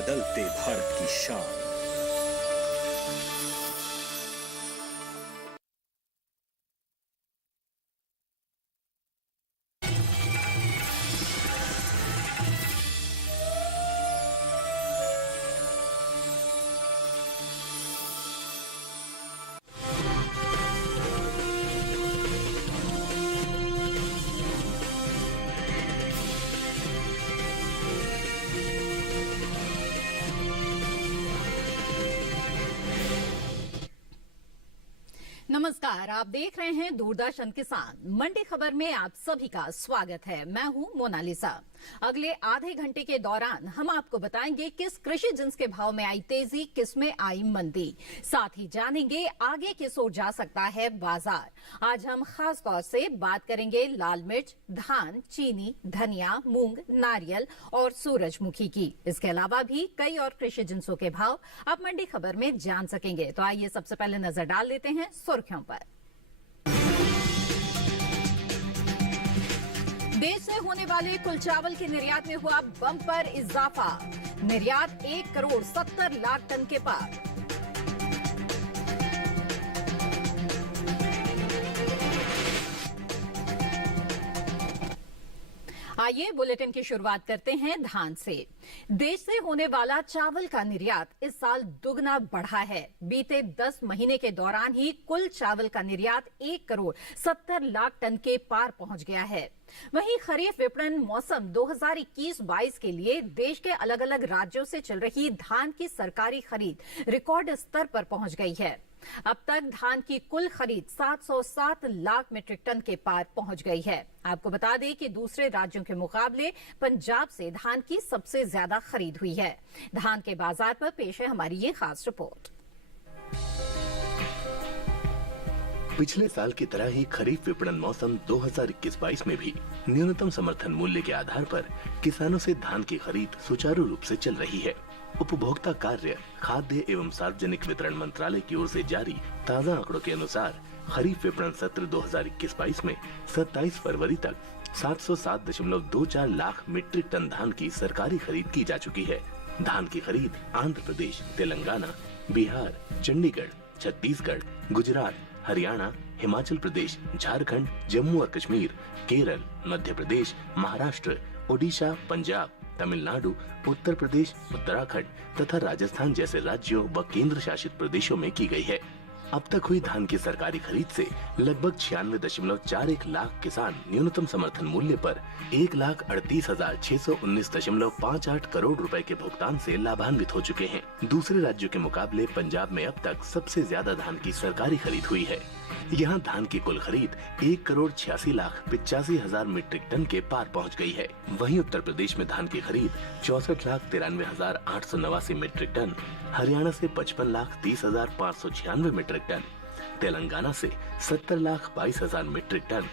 बदलते भारत की शान। नमस्कार, आप देख रहे हैं दूरदर्शन किसान। मंडी खबर में आप सभी का स्वागत है। मैं हूं मोनालिसा। अगले आधे घंटे के दौरान हम आपको बताएंगे किस कृषि जिन्स के भाव में आई तेजी, किस में आई मंदी। साथ ही जानेंगे आगे किस ओर जा सकता है बाजार। आज हम खास तौर से बात करेंगे लाल मिर्च, धान, चीनी, धनिया, मूंग, नारियल और सूरजमुखी की। इसके अलावा भी कई और कृषि जिन्सों के भाव आप मंडी खबर में जान सकेंगे। तो आइए सबसे पहले नजर डाल लेते हैं सुर्खियों पर। देश से होने वाले कुल चावल के निर्यात में हुआ बम्पर इजाफा। निर्यात 1,70,00,000 टन के पार। आइए बुलेटिन की शुरुआत करते हैं धान से। देश से होने वाला चावल का निर्यात इस साल दुगना बढ़ा है। बीते 10 महीने के दौरान ही कुल चावल का निर्यात 1,70,00,000 टन के पार पहुंच गया है। वहीं खरीफ विपणन मौसम 2021-22 के लिए देश के अलग अलग राज्यों से चल रही धान की सरकारी खरीद रिकॉर्ड स्तर पर पहुंच गई है। अब तक धान की कुल खरीद 707 लाख मीट्रिक टन के पार पहुंच गई है। आपको बता दें कि दूसरे राज्यों के मुकाबले पंजाब से धान की सबसे ज्यादा खरीद हुई है। धान के बाजार पर पेश है हमारी ये खास रिपोर्ट। पिछले साल की तरह ही खरीफ विपणन मौसम 2021-22 में भी न्यूनतम समर्थन मूल्य के आधार पर किसानों से धान की खरीद सुचारू रूप से चल रही है। उपभोक्ता कार्य, खाद्य एवं सार्वजनिक वितरण मंत्रालय की ओर से जारी ताज़ा आंकड़ों के अनुसार खरीफ विपणन सत्र 2021-22 में 27 फरवरी तक 707.24 लाख मीट्रिक टन धान की सरकारी खरीद की जा चुकी है। धान की खरीद आंध्र प्रदेश, तेलंगाना, बिहार, चंडीगढ़, छत्तीसगढ़, गुजरात, हरियाणा, हिमाचल प्रदेश, झारखंड, जम्मू और कश्मीर, केरल, मध्य प्रदेश, महाराष्ट्र, ओडिशा, पंजाब, तमिलनाडु, उत्तर प्रदेश, उत्तराखंड तथा राजस्थान जैसे राज्यों व केंद्र शासित प्रदेशों में की गई है। अब तक हुई धान की सरकारी खरीद से लगभग 96.41 लाख किसान न्यूनतम समर्थन मूल्य पर 1,38,619.58 करोड़ रुपए के भुगतान से लाभान्वित हो चुके हैं। दूसरे राज्यों के मुकाबले पंजाब में अब तक सबसे ज्यादा धान की सरकारी खरीद हुई है। यहाँ धान की कुल खरीद 1,86,85,000 मीट्रिक टन के पार पहुँच गई है। वहीं उत्तर प्रदेश में धान की खरीद 64,93,889 मीट्रिक टन, हरियाणा से 55,30,596 मीट्रिक टन, तेलंगाना से 70,22,000 मीट्रिक टन,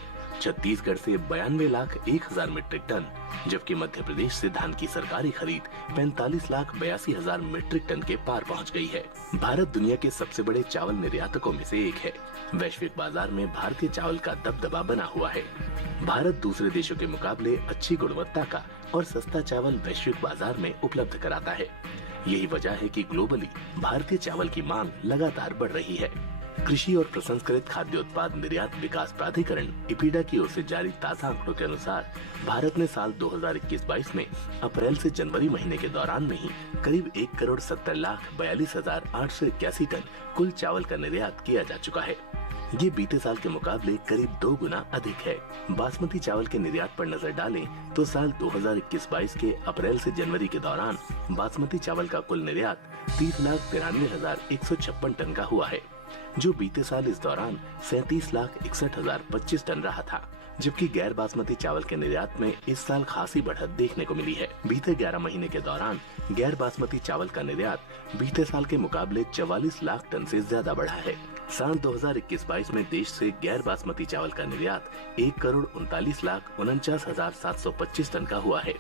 छत्तीसगढ़ से 92,01,000 मीट्रिक टन, जबकि मध्य प्रदेश से धान की सरकारी खरीद 45,82,000 मीट्रिक टन के पार पहुंच गई है। भारत दुनिया के सबसे बड़े चावल निर्यातकों में से एक है। वैश्विक बाजार में भारतीय चावल का दबदबा बना हुआ है। भारत दूसरे देशों के मुकाबले अच्छी गुणवत्ता का और सस्ता चावल वैश्विक बाजार में उपलब्ध कराता है। यही वजह है कि ग्लोबली भारतीय चावल की मांग लगातार बढ़ रही है। कृषि और प्रसंस्कृत खाद्य उत्पाद निर्यात विकास प्राधिकरण इपीडा की ओर से जारी ताज़ा आंकड़ों के अनुसार भारत ने साल 2021-22 में अप्रैल से जनवरी महीने के दौरान में ही करीब 1,70,42,881 टन कुल चावल का निर्यात किया जा चुका है। ये बीते साल के मुकाबले करीब 2 गुना अधिक है। बासमती चावल के निर्यात पर नजर डालें तो साल 2021-22 के अप्रैल से जनवरी के दौरान बासमती चावल का कुल निर्यात 30,93,156 टन का हुआ है, जो बीते साल इस दौरान 37,61,025 टन रहा था। जबकि गैर बासमती चावल के निर्यात में इस साल खासी बढ़त देखने को मिली है। बीते 11 महीने के दौरान गैर बासमती चावल का निर्यात बीते साल के मुकाबले 44 लाख टन से ज्यादा बढ़ा है। साल 2021-22 में देश से गैर बासमती चावल का निर्यात 1,39,49,725 टन का हुआ है,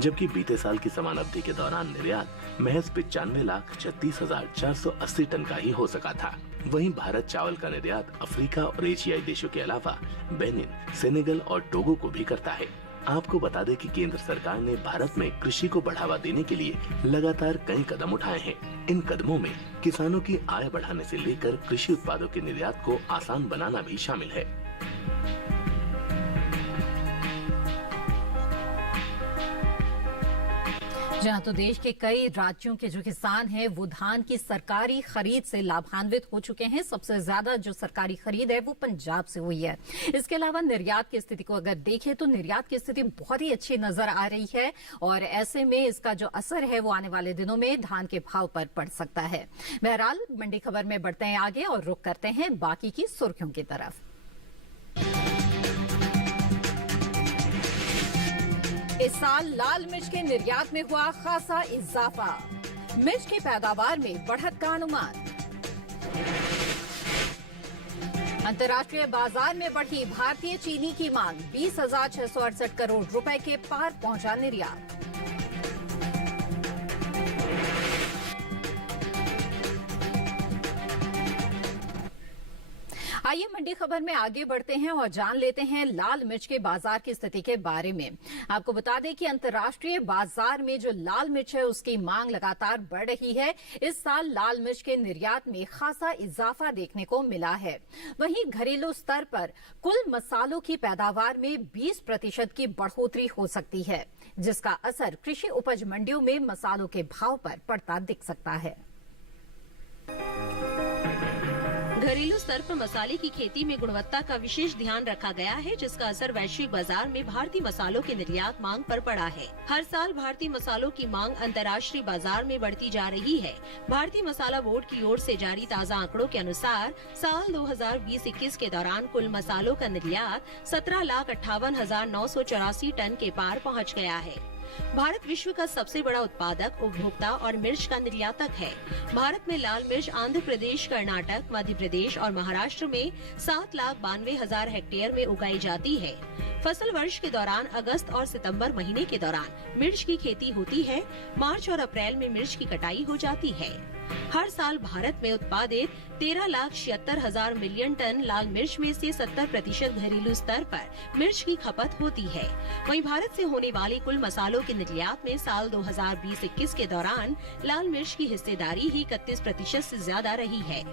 जबकि बीते साल की समान अवधि के दौरान निर्यात महज 95,36,480 टन का ही हो सका था। वहीं भारत चावल का निर्यात अफ्रीका और एशियाई देशों के अलावा बेनिन, सेनेगल और टोगो को भी करता है। आपको बता दें कि केंद्र सरकार ने भारत में कृषि को बढ़ावा देने के लिए लगातार कई कदम उठाए हैं। इन कदमों में किसानों की आय बढ़ाने से लेकर कृषि उत्पादों के निर्यात को आसान बनाना भी शामिल है। जहां तो देश के कई राज्यों के जो किसान हैं वो धान की सरकारी खरीद से लाभान्वित हो चुके हैं। सबसे ज्यादा जो सरकारी खरीद है वो पंजाब से हुई है। इसके अलावा निर्यात की स्थिति को अगर देखें तो निर्यात की स्थिति बहुत ही अच्छी नजर आ रही है और ऐसे में इसका जो असर है वो आने वाले दिनों में धान के भाव पर पड़ सकता है। बहरहाल मंडी खबर में बढ़ते हैं आगे और रुख करते हैं बाकी की सुर्खियों की तरफ। इस साल लाल मिर्च के निर्यात में हुआ खासा इजाफा, मिर्च की पैदावार में बढ़त का अनुमान। अंतर्राष्ट्रीय बाजार में बढ़ी भारतीय चीनी की मांग, 20,668 करोड़ रुपए के पार पहुंचा निर्यात। आइए मंडी खबर में आगे बढ़ते हैं और जान लेते हैं लाल मिर्च के बाजार की स्थिति के बारे में। आपको बता दें कि अंतर्राष्ट्रीय बाजार में जो लाल मिर्च है उसकी मांग लगातार बढ़ रही है। इस साल लाल मिर्च के निर्यात में खासा इजाफा देखने को मिला है। वहीं घरेलू स्तर पर कुल मसालों की पैदावार में 20% की बढ़ोतरी हो सकती है, जिसका असर कृषि उपज मंडियों में मसालों के भाव पर पड़ता दिख सकता है। घरेलू स्तर पर मसाले की खेती में गुणवत्ता का विशेष ध्यान रखा गया है, जिसका असर वैश्विक बाजार में भारतीय मसालों के निर्यात मांग पर पड़ा है। हर साल भारतीय मसालों की मांग अंतर्राष्ट्रीय बाजार में बढ़ती जा रही है। भारतीय मसाला बोर्ड की ओर से जारी ताज़ा आंकड़ों के अनुसार साल 2020-21 के दौरान कुल मसालों का निर्यात 17,58,984 टन के पार पहुँच गया है। भारत विश्व का सबसे बड़ा उत्पादक, उपभोक्ता और मिर्च का निर्यातक है। भारत में लाल मिर्च आंध्र प्रदेश, कर्नाटक, मध्य प्रदेश और महाराष्ट्र में 7,92,000 हेक्टेयर में उगाई जाती है। फसल वर्ष के दौरान अगस्त और सितंबर महीने के दौरान मिर्च की खेती होती है। मार्च और अप्रैल में मिर्च की कटाई हो जाती है। हर साल भारत में उत्पादित 13,76,000 मिलियन टन लाल मिर्च में से 70% घरेलू स्तर पर मिर्च की खपत होती है। वहीं भारत से होने वाले कुल मसालों के निर्यात में साल 2020-21 के दौरान लाल मिर्च की हिस्सेदारी ही 31% से ज्यादा रही है।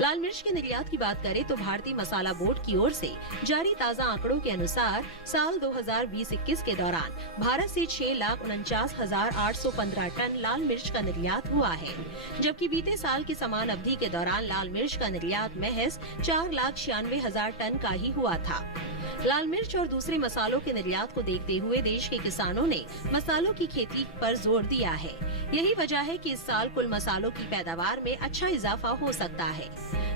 लाल मिर्च के निर्यात की बात करें तो भारतीय मसाला बोर्ड की ओर से जारी ताज़ा आंकड़ों के अनुसार साल 2020-21 के दौरान भारत से 6,49,815 टन लाल मिर्च का निर्यात हुआ है, जबकि बीते साल की समान अवधि के दौरान लाल मिर्च का निर्यात महज 4,96,000 टन का ही हुआ था। लाल मिर्च और दूसरे मसालों के निर्यात को देखते हुए देश के किसानों ने मसालों की खेती पर जोर दिया है। यही वजह है कि इस साल कुल मसालों की पैदावार में अच्छा इजाफा हो सकता है।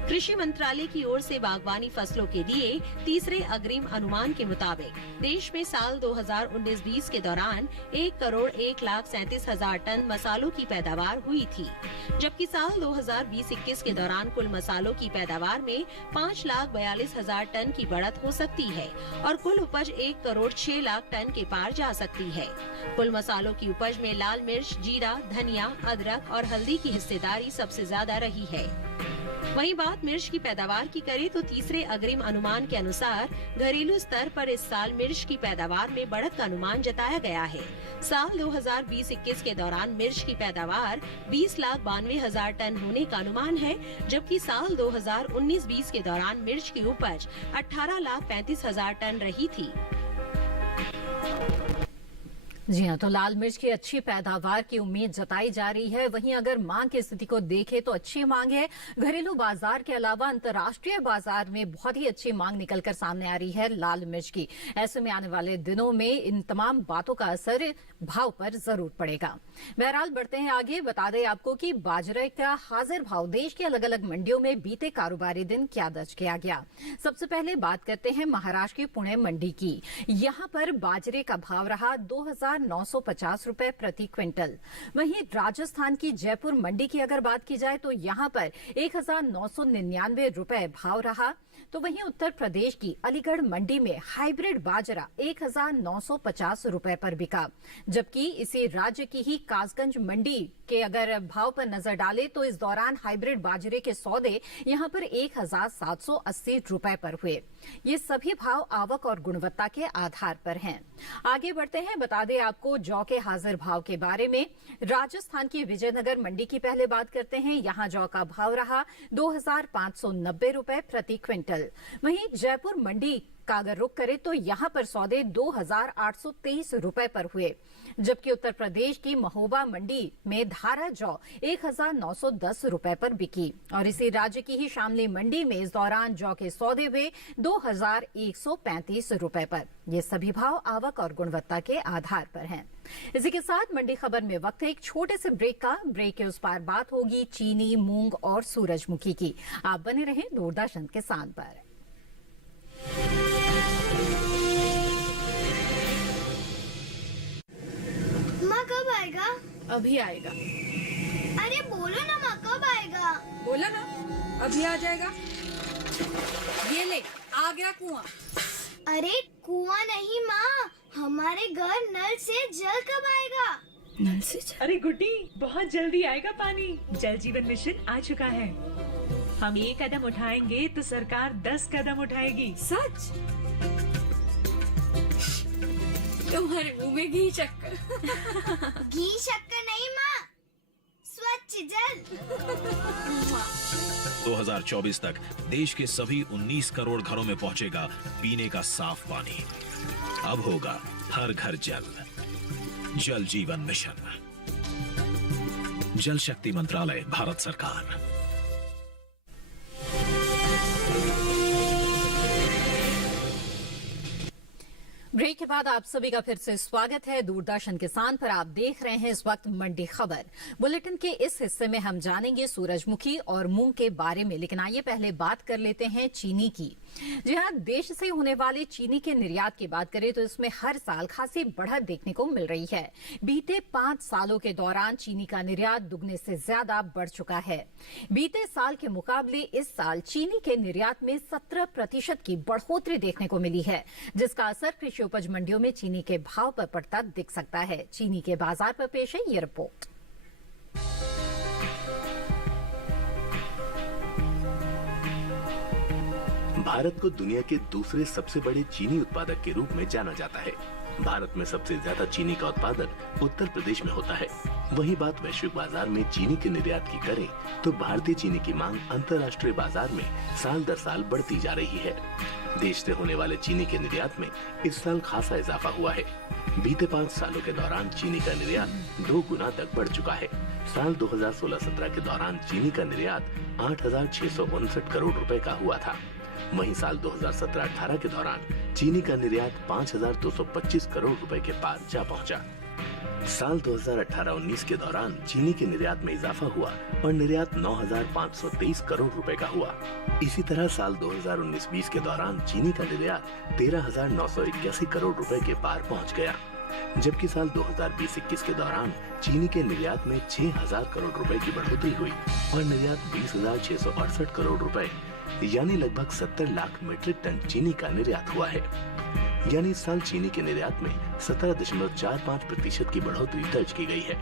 कृषि मंत्रालय की ओर से बागवानी फसलों के लिए तीसरे अग्रिम अनुमान के मुताबिक देश में साल 2019-20 के दौरान 1,01,37,000 टन मसालों की पैदावार हुई थी, जबकि साल 2020-21 के दौरान कुल मसालों की पैदावार में 5,42,000 टन की बढ़त हो सकती है और कुल उपज 1,06,00,000 टन के पार जा सकती है। कुल मसालों की उपज में लाल मिर्च, जीरा, धनिया, अदरक और हल्दी की हिस्सेदारी सबसे ज्यादा रही है। वहीं बात मिर्च की पैदावार की करें तो तीसरे अग्रिम अनुमान के अनुसार घरेलू स्तर पर इस साल मिर्च की पैदावार में बढ़त का अनुमान जताया गया है। साल 2020-21 के दौरान मिर्च की पैदावार 20,92,000 टन होने का अनुमान है, जबकि साल 2019-20 के दौरान मिर्च की उपज 18,35,000 टन रही थी। जी हाँ, तो लाल मिर्च की अच्छी पैदावार की उम्मीद जताई जा रही है। वहीं अगर मांग की स्थिति को देखें तो अच्छी मांग है। घरेलू बाजार के अलावा अंतर्राष्ट्रीय बाजार में बहुत ही अच्छी मांग निकलकर सामने आ रही है लाल मिर्च की। ऐसे में आने वाले दिनों में इन तमाम बातों का असर भाव पर जरूर पड़ेगा। बहरहाल बढ़ते हैं आगे। बता दें आपको कि बाजरे का हाजिर भाव देश की अलग अलग मंडियों में बीते कारोबारी दिन क्या दर्ज किया गया। सबसे पहले बात करते हैं महाराष्ट्र की पुणे मंडी की। यहाँ पर बाजरे का भाव रहा 2,000 1950 रुपए प्रति क्विंटल। वहीं राजस्थान की जयपुर मंडी की अगर बात की जाए तो यहां पर 1999 रुपए भाव रहा। तो वहीं उत्तर प्रदेश की अलीगढ़ मंडी में हाइब्रिड बाजरा 1950 रुपए पर बिका, जबकि इसी राज्य की ही कासगंज मंडी के अगर भाव पर नजर डालें तो इस दौरान हाइब्रिड बाजरे के सौदे यहां पर 1780 रुपए पर हुए। ये सभी भाव आवक और गुणवत्ता के आधार पर हैं। आगे बढ़ते हैं, बता दें आपको जौ के हाजिर भाव के बारे में। राजस्थान की विजयनगर मंडी की पहले बात करते हैं। यहां जौ का भाव रहा 2590 रुपए प्रति क्विंटल। वहीं जयपुर मंडी का अगर रुख करें तो यहां पर सौदे 2823 रुपए पर हुए, जबकि उत्तर प्रदेश की महोबा मंडी में धारा जौ 1910 रुपए पर बिकी और इसी राज्य की ही शामली मंडी में इस दौरान जौ के सौदे हुए 2135 रुपए पर। ये सभी भाव आवक और गुणवत्ता के आधार पर हैं। इसी के साथ मंडी खबर में वक्त है एक छोटे से ब्रेक का। ब्रेक के उस पार बात होगी चीनी, मूंग और सूरजमुखी की। आप बने रहें दूरदर्शन किसान पर। माँ कब आएगा? अभी आएगा। अरे बोलो ना माँ कब आएगा? बोला ना अभी आ जाएगा। ये ले आ गया कुआं। अरे कुआं नहीं माँ, हमारे घर नल से जल कब आएगा? नल से जल? अरे गुड्डी, बहुत जल्दी आएगा पानी। जल जीवन मिशन आ चुका है। हम 1 कदम उठाएंगे तो सरकार 10 कदम उठाएगी। सच? तुम्हारे मुंह में घी चक्कर। घी शक्कर नहीं माँ, स्वच्छ जल। 2024 तक देश के सभी 19 करोड़ घरों में पहुंचेगा पीने का साफ पानी। अब होगा हर घर जल। जल जीवन मिशन, जल शक्ति मंत्रालय, भारत सरकार। ब्रेक के बाद आप सभी का फिर से स्वागत है। दूरदर्शन किसान पर आप देख रहे हैं इस वक्त मंडी खबर। बुलेटिन के इस हिस्से में हम जानेंगे सूरजमुखी और मूंग के बारे में, लेकिन आइए पहले बात कर लेते हैं चीनी की। जी हां, देश से होने वाले चीनी के निर्यात की बात करें तो इसमें हर साल खासी बढ़त देखने को मिल रही है। बीते 5 सालों के दौरान चीनी का निर्यात दुगने से ज्यादा बढ़ चुका है। बीते साल के मुकाबले इस साल चीनी के निर्यात में 17% की बढ़ोतरी देखने को मिली है, जिसका असर कृषि उपज मंडियों में चीनी के भाव पर पड़ता दिख सकता है। चीनी के बाजार पर पेश है ये रिपोर्ट। भारत को दुनिया के दूसरे सबसे बड़े चीनी उत्पादक के रूप में जाना जाता है। भारत में सबसे ज्यादा चीनी का उत्पादन उत्तर प्रदेश में होता है। वहीं बात वैश्विक बाजार में चीनी के निर्यात की करें तो भारतीय चीनी की मांग अंतर्राष्ट्रीय बाजार में साल दर साल बढ़ती जा रही है। देश से होने वाले चीनी के निर्यात में इस साल खासा इजाफा हुआ है। बीते 5 सालों के दौरान चीनी का निर्यात 2 गुना तक बढ़ चुका है। साल 2016-17 के दौरान चीनी का निर्यात 8,659 करोड़ रुपए का हुआ था। वहीं साल 2017-18 के दौरान चीनी का निर्यात 5,225 करोड़ रुपए के पार जा पहुंचा। साल 2018-19 के दौरान चीनी के निर्यात में इजाफा हुआ और निर्यात 9,523 करोड़ रुपए का हुआ। इसी तरह साल 2019-20 के दौरान चीनी का निर्यात 13,981 करोड़ रुपए के पार पहुंच गया, जबकि साल 2020-21 के दौरान चीनी के निर्यात में 6,000 करोड़ रुपए की बढ़ोतरी हुई और निर्यात 20,668 करोड़ रुपए यानी लगभग 70 लाख मीट्रिक टन चीनी का निर्यात हुआ है। यानी इस साल चीनी के निर्यात में 17.45% की बढ़ोतरी दर्ज की गई है।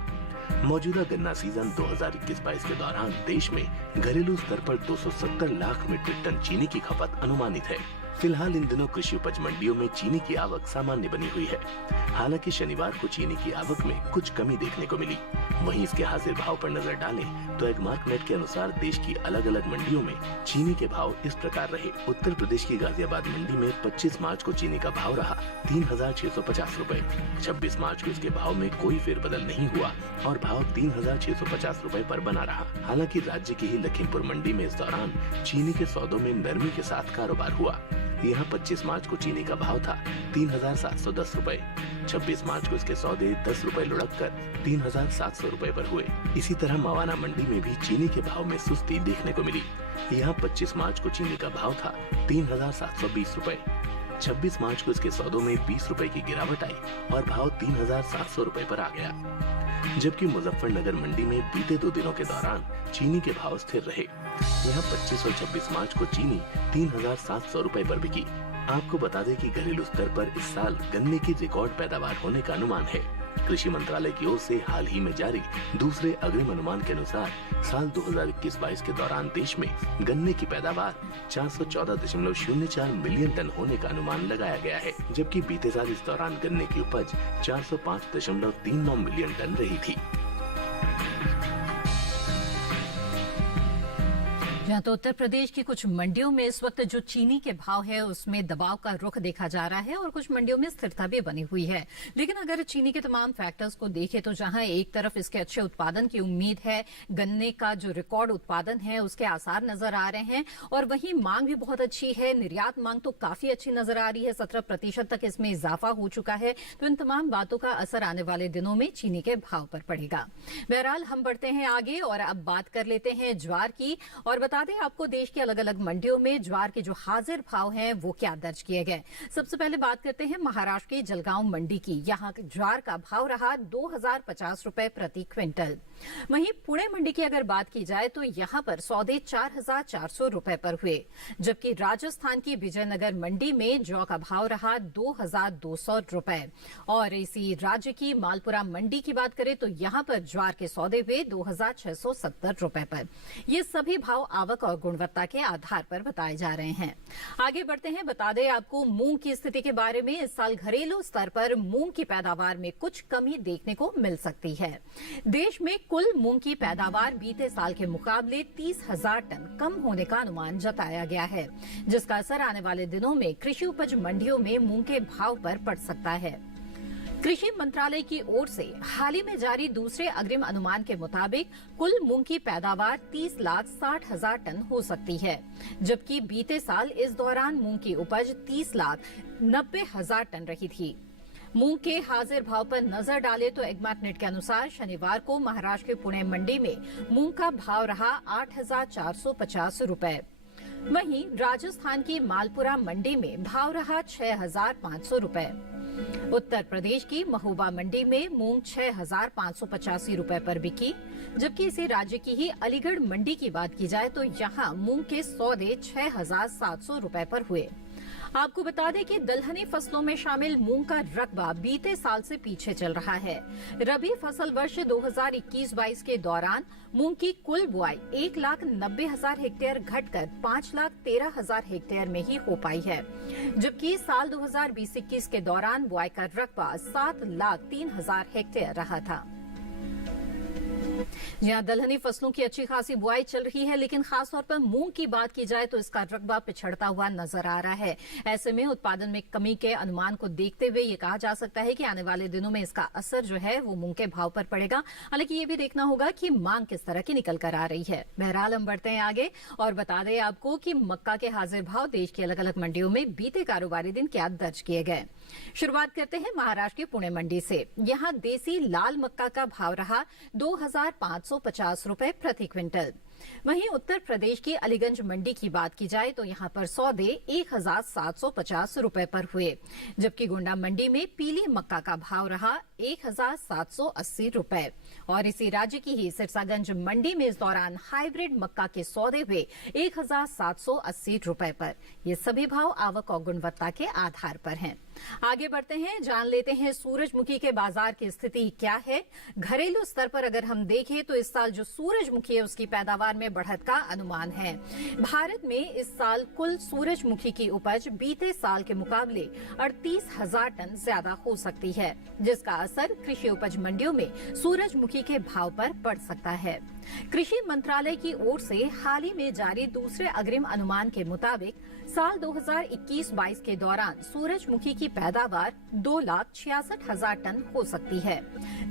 मौजूदा गन्ना सीजन 2021-22 के दौरान देश में घरेलू स्तर पर 270 लाख मीट्रिक टन चीनी की खपत अनुमानित है। फिलहाल इन दिनों कृषि उपज मंडियों में चीनी की आवक सामान्य बनी हुई है। हालांकि शनिवार को चीनी की आवक में कुछ कमी देखने को मिली। वहीं इसके हाजिर भाव पर नजर डालें तो एगमार्क नेट के अनुसार देश की अलग अलग मंडियों में चीनी के भाव इस प्रकार रहे। उत्तर प्रदेश की गाजियाबाद मंडी में 25 मार्च को चीनी का भाव रहा 3,650 रुपए। 26 मार्च को इसके भाव में कोई फेरबदल नहीं हुआ और भाव 3,650 रुपए पर बना रहा। हालांकि राज्य की ही लखीमपुर मंडी में इस दौरान चीनी के सौदों में नरमी के साथ कारोबार हुआ। यहाँ 25 मार्च को चीनी का भाव था 3,710 रुपए। 26 मार्च को इसके सौदे 10 रुपए लुढ़क कर 3,700 रुपए पर हुए। इसी तरह मवाना मंडी में भी चीनी के भाव में सुस्ती देखने को मिली। यहाँ 25 मार्च को चीनी का भाव था 3,720 रुपए। 26 मार्च को इसके सौदों में 20 रुपए की गिरावट आई और भाव 3,700 रुपए पर आ गया। जबकि मुजफ्फरनगर मंडी में बीते 2 दिनों के दौरान चीनी के भाव स्थिर रहे। यहाँ 25 और 26 मार्च को चीनी 3,700 रुपए पर बिकी। आपको बता दें कि घरेलू स्तर पर इस साल गन्ने की रिकॉर्ड पैदावार होने का अनुमान है। कृषि मंत्रालय की ओर से हाल ही में जारी दूसरे अग्रिम अनुमान के अनुसार साल 2021-22 के दौरान देश में गन्ने की पैदावार 414.04 मिलियन टन होने का अनुमान लगाया गया है, जबकि बीते साल इस दौरान गन्ने की उपज 405.39 मिलियन टन रही थी। जहाँ तो उत्तर प्रदेश की कुछ मंडियों में इस वक्त जो चीनी के भाव है उसमें दबाव का रुख देखा जा रहा है और कुछ मंडियों में स्थिरता भी बनी हुई है। लेकिन अगर चीनी के तमाम फैक्टर्स को देखें तो जहाँ एक तरफ इसके अच्छे उत्पादन की उम्मीद है, गन्ने का जो रिकॉर्ड उत्पादन है उसके आसार नजर आ रहे हैं और वहीं मांग भी बहुत अच्छी है। निर्यात मांग तो काफी अच्छी नजर आ रही है, 17% तक इसमें इजाफा हो चुका है। तो इन तमाम बातों का असर आने वाले दिनों में चीनी के भाव पर पड़ेगा। बहरहाल हम बढ़ते हैं आगे और अब बात कर लेते हैं ज्वार की और बता दें आपको देश की अलग अलग मंडियों में ज्वार के जो हाजिर भाव हैं वो क्या दर्ज किए गए। सबसे पहले बात करते हैं महाराष्ट्र की जलगांव मंडी की। यहाँ ज्वार का भाव रहा 2,050 रुपए प्रति क्विंटल। वहीं पुणे मंडी की अगर बात की जाए तो यहाँ पर सौदे 4,400 रुपए पर हुए, जबकि राजस्थान की विजयनगर मंडी में जौ का भाव रहा 2,200 रुपए। और इसी राज्य की मालपुरा मंडी की बात करें तो यहाँ पर ज्वार के सौदे हुए 2,670 रुपए पर। ये सभी भाव आवक और गुणवत्ता के आधार पर बताए जा रहे हैं। आगे बढ़ते हैं, बता दें आपको मूंग की स्थिति के बारे में। इस साल घरेलू स्तर पर मूंग की पैदावार में कुछ कमी देखने को मिल सकती है। देश में कुल मूंग की पैदावार बीते साल के मुकाबले 30,000 टन कम होने का अनुमान जताया गया है, जिसका असर आने वाले दिनों में कृषि उपज मंडियों में मूंग के भाव पर पड़ सकता है। कृषि मंत्रालय की ओर से हाल ही में जारी दूसरे अग्रिम अनुमान के मुताबिक कुल मूंग की पैदावार 30,60,000 टन हो सकती है, जबकि बीते साल इस दौरान मूंग की उपज 30,90,000 टन रही थी। मूंग के हाजिर भाव पर नजर डाले तो एग्मार्कनेट के अनुसार शनिवार को महाराष्ट्र के पुणे मंडी में मूंग का भाव रहा 8,450 रुपए। वहीं राजस्थान की मालपुरा मंडी में भाव रहा 6,500 रुपए। उत्तर प्रदेश की महोबा मंडी में मूंग 6,585 रुपए पर बिकी, जबकि इसी राज्य की ही अलीगढ़ मंडी की बात की जाए तो यहाँ मूंग के सौदे 6,700 रुपए पर हुए। आपको बता दें कि दलहनी फसलों में शामिल मूंग का रकबा बीते साल से पीछे चल रहा है। रबी फसल वर्ष 2021-22 के दौरान मूंग की कुल बुआई 1,90,000 हेक्टेयर घटकर 5,13,000 हेक्टेयर में ही हो पाई है, जबकि साल 2020-21 के दौरान बुआई का रकबा 7,03,000 हेक्टेयर रहा था। यहाँ दलहनी फसलों की अच्छी खासी बुआई चल रही है, लेकिन खासतौर पर मूंग की बात की जाए तो इसका रकबा पिछड़ता हुआ नजर आ रहा है। ऐसे में उत्पादन में कमी के अनुमान को देखते हुए ये कहा जा सकता है कि आने वाले दिनों में इसका असर जो है वो मूंग के भाव पर पड़ेगा। हालांकि ये भी देखना होगा कि मांग किस तरह की निकल कर आ रही है। बहरहाल हम बढ़ते हैं आगे और बता दें आपको कि मक्का के हाजिर भाव देश की अलग अलग मंडियों में बीते कारोबारी दिन क्या दर्ज किए गए। शुरुआत करते हैं महाराष्ट्र की पुणे मंडी से। यहाँ देसी लाल मक्का का भाव रहा 2,550 रुपए प्रति क्विंटल। वहीं उत्तर प्रदेश की अलीगंज मंडी की बात की जाए तो यहाँ पर सौदे 1,750 रुपए पर हुए, जबकि गोंडा मंडी में पीली मक्का का भाव रहा 1,780 रुपए। और इसी राज्य की ही सिरसागंज मंडी में इस दौरान हाइब्रिड मक्का के सौदे हुए 1,780 रुपए पर। ये सभी भाव आवक और गुणवत्ता के आधार पर हैं। आगे बढ़ते हैं, जान लेते हैं सूरजमुखी के बाजार की स्थिति क्या है। घरेलू स्तर पर अगर हम देखें तो इस साल जो सूरजमुखी है उसकी पैदावार में बढ़त का अनुमान है। भारत में इस साल कुल सूरजमुखी की उपज बीते साल के मुकाबले 38,000 टन ज्यादा हो सकती है, जिसका असर कृषि उपज मंडियों में सूरजमुखी के भाव पर पड़ सकता है। कृषि मंत्रालय की ओर से हाल ही में जारी दूसरे अग्रिम अनुमान के मुताबिक साल 2021-22 के दौरान सूरजमुखी की पैदावार 2,66,000 टन हो सकती है,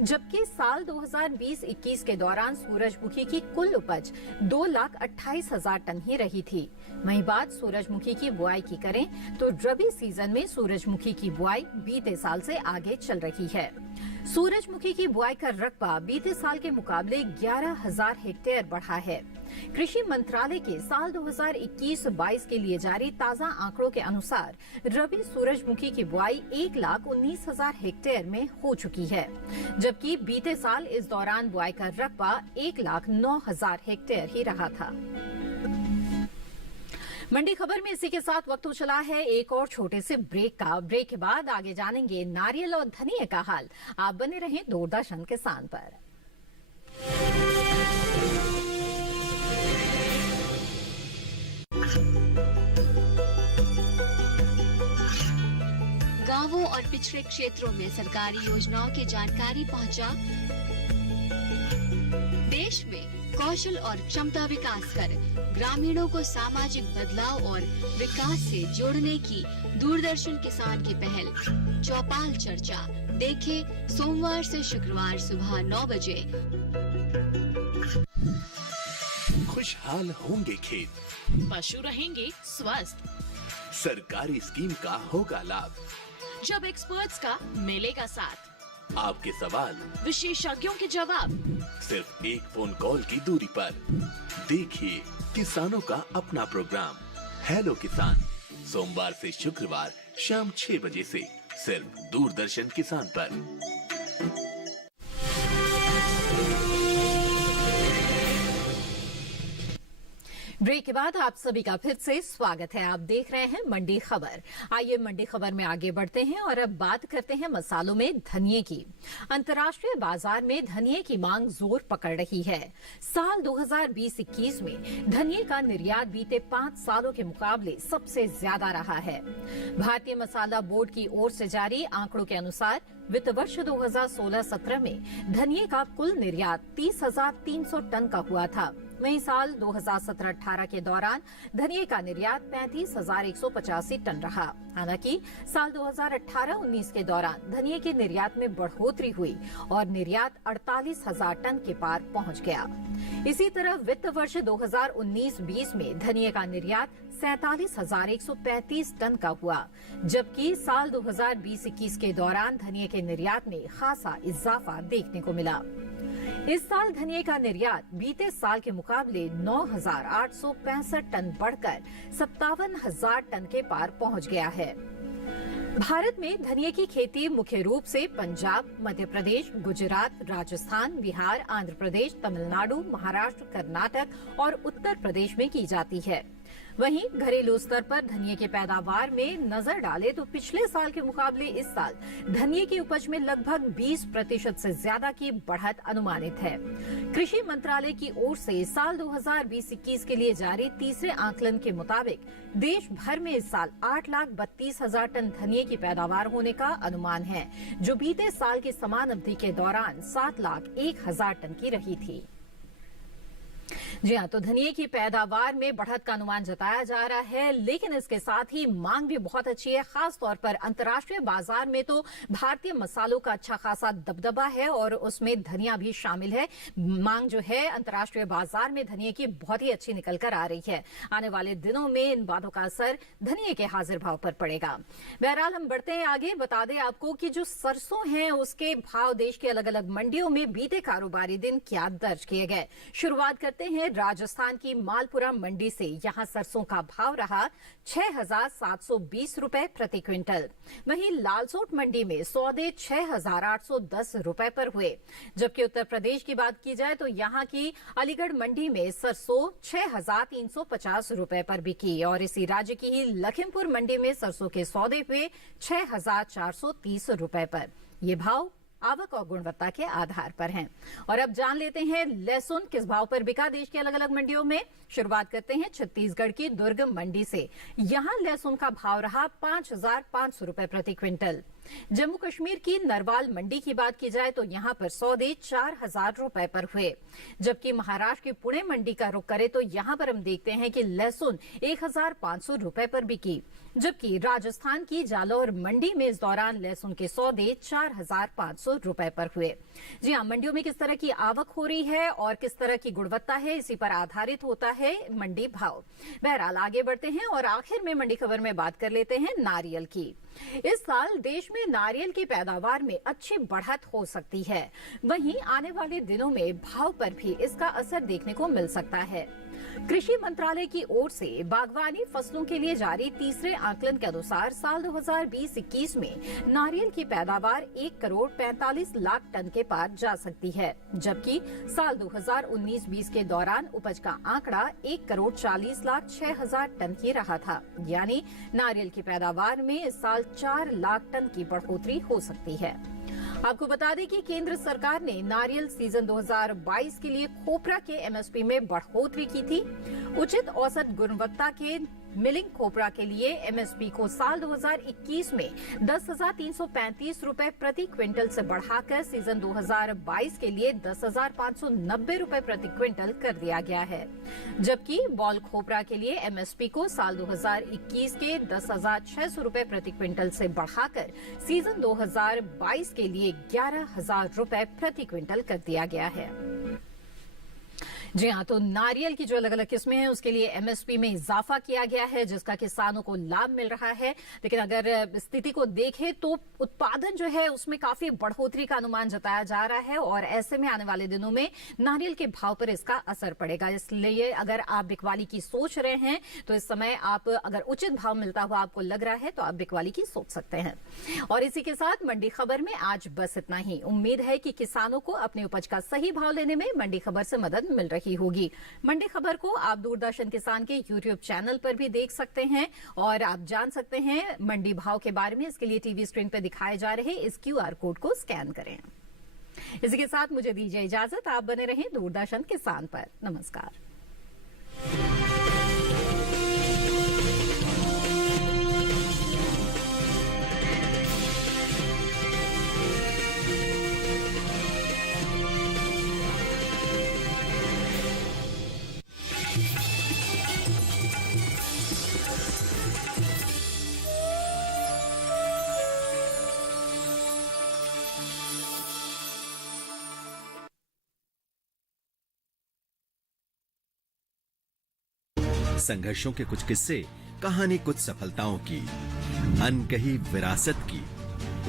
जबकि साल 2020-21 के दौरान सूरजमुखी की कुल उपज 2,28,000 टन ही रही थी। वहीं बात सूरजमुखी की बुआई की करें तो रबी सीजन में सूरजमुखी की बुआई बीते साल से आगे चल रही है। सूरजमुखी की बुआई का रकबा बीते साल के मुकाबले 11,000 हेक्टेयर बढ़ा है। कृषि मंत्रालय के साल 2021-22 के लिए जारी ताजा आंकड़ों के अनुसार रबी सूरजमुखी की बुआई 1,19,000 हेक्टेयर में हो चुकी है, जबकि बीते साल इस दौरान बुआई का रकबा 1,09,000 हेक्टेयर ही रहा था। मंडी खबर में इसी के साथ वक्त हो चला है एक और छोटे से ब्रेक का। ब्रेक के बाद आगे जानेंगे नारियल और धनिया का हाल। आप बने रहें दूरदर्शन किसान पर। गांवों और पिछड़े क्षेत्रों में सरकारी योजनाओं की जानकारी पहुंचा। देश में कौशल और क्षमता विकास कर ग्रामीणों को सामाजिक बदलाव और विकास से जोड़ने की दूरदर्शन किसान की पहल चौपाल चर्चा देखें सोमवार से शुक्रवार सुबह 9 बजे। खुशहाल होंगे खेत, पशु रहेंगे स्वस्थ, सरकारी स्कीम का होगा लाभ, जब एक्सपर्ट्स का मिलेगा साथ, आपके सवाल विशेषज्ञों के जवाब, सिर्फ एक फोन कॉल की दूरी पर। देखिए किसानों का अपना प्रोग्राम हेलो किसान, सोमवार से शुक्रवार शाम 6 बजे से सिर्फ दूरदर्शन किसान पर। ब्रेक के बाद आप सभी का फिर से स्वागत है। आप देख रहे हैं मंडी खबर। आइए मंडी खबर में आगे बढ़ते हैं और अब बात करते हैं मसालों में धनिये की। अंतर्राष्ट्रीय बाजार में धनिये की मांग जोर पकड़ रही है। साल 2020-21 में धनिये का निर्यात बीते 5 सालों के मुकाबले सबसे ज्यादा रहा है। भारतीय मसाला बोर्ड की ओर से जारी आंकड़ों के अनुसार वित्त वर्ष 2016-17 में धनिये का कुल निर्यात 30,300 टन का हुआ था। वहीं साल 2017-18 के दौरान धनिये का निर्यात 35,185 टन रहा। हालांकि साल 2018-19 के दौरान धनिये के निर्यात में बढ़ोतरी हुई और निर्यात 48,000 टन के पार पहुंच गया। इसी तरह वित्त वर्ष 2019-20 में धनिये का निर्यात 47,135 टन का हुआ, जबकि साल 2020-21 के दौरान धनिये के निर्यात में खासा इजाफा देखने को मिला। इस साल धनिये का निर्यात बीते साल के मुकाबले 9,865 टन बढ़कर 57,000 टन के पार पहुंच गया है। भारत में धनिये की खेती मुख्य रूप से पंजाब, मध्य प्रदेश, गुजरात, राजस्थान, बिहार, आंध्र प्रदेश, तमिलनाडु, महाराष्ट्र, कर्नाटक और उत्तर प्रदेश में की जाती है। वहीं घरेलू स्तर पर धनिये की पैदावार में नजर डालें तो पिछले साल के मुकाबले इस साल धनिये की उपज में लगभग 20% से ज्यादा की बढ़त अनुमानित है। कृषि मंत्रालय की ओर से साल 2020-21 के लिए जारी तीसरे आकलन के मुताबिक देश भर में इस साल 8,32,000 टन धनिये की पैदावार होने का अनुमान है, जो बीते साल की समान अवधि के दौरान 7,01,000 टन की रही थी। जी हाँ, तो धनिये की पैदावार में बढ़त का अनुमान जताया जा रहा है, लेकिन इसके साथ ही मांग भी बहुत अच्छी है। खास तौर पर अंतर्राष्ट्रीय बाजार में तो भारतीय मसालों का अच्छा खासा दबदबा है और उसमें धनिया भी शामिल है। मांग जो है अंतर्राष्ट्रीय बाजार में धनिये की बहुत ही अच्छी निकल कर आ रही है। आने वाले दिनों में इन बातों का असर धनिये के हाजिर भाव पर पड़ेगा। बहरहाल हम बढ़ते हैं आगे। बता दें आपको कि जो सरसों है उसके भाव देश के अलग अलग मंडियों में बीते कारोबारी दिन क्या दर्ज किए गए। शुरुआत करते हैं राजस्थान की मालपुरा मंडी से। यहां सरसों का भाव रहा 6,720 रुपए प्रति क्विंटल। वहीं लालसोट मंडी में सौदे 6,810 रुपए पर हुए। जबकि उत्तर प्रदेश की बात की जाए तो यहां की अलीगढ़ मंडी में सरसों 6,350 रुपए पर बिकी और इसी राज्य की ही लखीमपुर मंडी में सरसों के सौदे हुए 6,430 रुपए पर। ये भाव आवक और गुणवत्ता के आधार पर हैं। और अब जान लेते हैं लहसुन किस भाव पर बिका देश के अलग अलग मंडियों में। शुरुआत करते हैं छत्तीसगढ़ की दुर्ग मंडी से। यहां लहसुन का भाव रहा 5,500 रुपए प्रति क्विंटल। जम्मू कश्मीर की नरवाल मंडी की बात की जाए तो यहां पर सौदे 4,000 रुपए पर हुए। जबकि महाराष्ट्र की पुणे मंडी का रुख करें तो यहां पर हम देखते हैं कि लहसुन 1,500 रुपए पर बिकी। जबकि राजस्थान की जालौर मंडी में इस दौरान लहसुन के सौदे 4,500 रुपए पर हुए। जी हां, मंडियों में किस तरह की आवक हो रही है और किस तरह की गुणवत्ता है, इसी पर आधारित होता है मंडी भाव। बहरहाल आगे बढ़ते हैं और आखिर में मंडी खबर में बात कर लेते हैं नारियल की। इस साल देश में नारियल की पैदावार में अच्छी बढ़त हो सकती है। वहीं आने वाले दिनों में भाव पर भी इसका असर देखने को मिल सकता है। कृषि मंत्रालय की ओर से बागवानी फसलों के लिए जारी तीसरे आकलन के अनुसार साल 2020-21 में नारियल की पैदावार 1 करोड़ 45 लाख टन के पार जा सकती है, जबकि साल 2019-20 के दौरान उपज का आंकड़ा 1 करोड़ 40 लाख 6 हजार टन ही रहा था। यानी नारियल की पैदावार में इस साल 4 लाख टन की बढ़ोतरी हो सकती है। आपको बता दें कि केंद्र सरकार ने नारियल सीजन 2022 के लिए खोपरा के एमएसपी में बढ़ोतरी की थी। उचित औसत गुणवत्ता के मिलिंग खोपरा के लिए एमएसपी को साल 2021 में 10,335 रुपए प्रति क्विंटल से बढ़ाकर सीजन 2022 के लिए 10,590 रुपए प्रति क्विंटल कर दिया गया है, जबकि बॉल खोपरा के लिए एमएसपी को साल 2021 के 10,600 रुपए प्रति क्विंटल से बढ़ाकर सीजन 2022 के लिए 11,000 रुपए प्रति क्विंटल कर दिया गया है। जी हाँ, तो नारियल की जो अलग अलग किस्में हैं उसके लिए एमएसपी में इजाफा किया गया है, जिसका किसानों को लाभ मिल रहा है। लेकिन अगर स्थिति को देखें तो उत्पादन जो है उसमें काफी बढ़ोतरी का अनुमान जताया जा रहा है और ऐसे में आने वाले दिनों में नारियल के भाव पर इसका असर पड़ेगा। इसलिए अगर आप बिकवाली की सोच रहे हैं तो इस समय आप अगर उचित भाव मिलता हुआ आपको लग रहा है तो आप बिकवाली की सोच सकते हैं। और इसी के साथ मंडी खबर में आज बस इतना ही। उम्मीद है कि किसानों को अपनी उपज का सही भाव लेने में मंडी खबर से मदद मिल रही होगी। मंडी खबर को आप दूरदर्शन किसान के YouTube चैनल पर भी देख सकते हैं और आप जान सकते हैं मंडी भाव के बारे में। इसके लिए टीवी स्क्रीन पर दिखाए जा रहे इस QR कोड को स्कैन करें। इसी के साथ मुझे दीजिए इजाजत। आप बने रहें दूरदर्शन किसान पर। नमस्कार। संघर्षों के कुछ किस्से, कहानी कुछ सफलताओं की, अनकही विरासत की,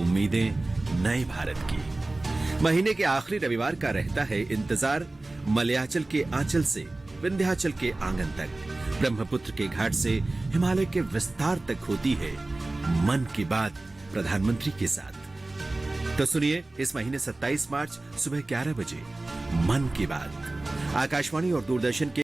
उम्मीदें नए भारत की। महीने के आखिरी रविवार का रहता है इंतजार। मलयाचल के आंचल से विंध्याचल के आंगन तक, ब्रह्मपुत्र के घाट से हिमालय के विस्तार तक होती है मन की बात प्रधानमंत्री के साथ। तो सुनिए इस महीने 27 मार्च सुबह 11 बजे मन की बात आकाशवाणी और दूरदर्शन के